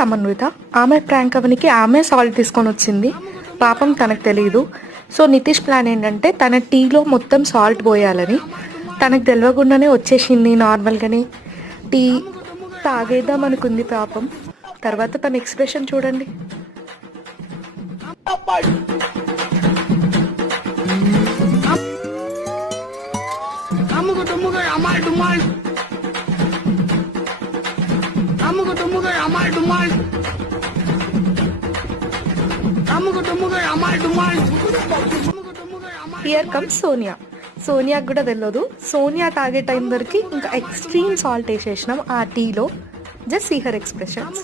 సమన్విత. ఆమె ప్రాంక్ అవనికి ఆమె సాల్ట్ తీసుకొని వచ్చింది. పాపం తనకు తెలియదు. సో నితీష్ ప్లాన్ ఏంటంటే తన టీలో మొత్తం సాల్ట్ పోయాలని. తనకు తెలియకుండానే వచ్చేసింది. నార్మల్గానే టీ తాగేద్దాం అనుకుంది పాపం. తర్వాత తన ఎక్స్ప్రెషన్ చూడండి. Here comes Sonia. సోనియాకి కూడా తెలియదు. సోనియా తాగే టైం వరకు ఇంకా ఎక్స్ట్రీమ్ సాల్ట్ వేసేసినాం ఆ టీలో. Just see her expressions.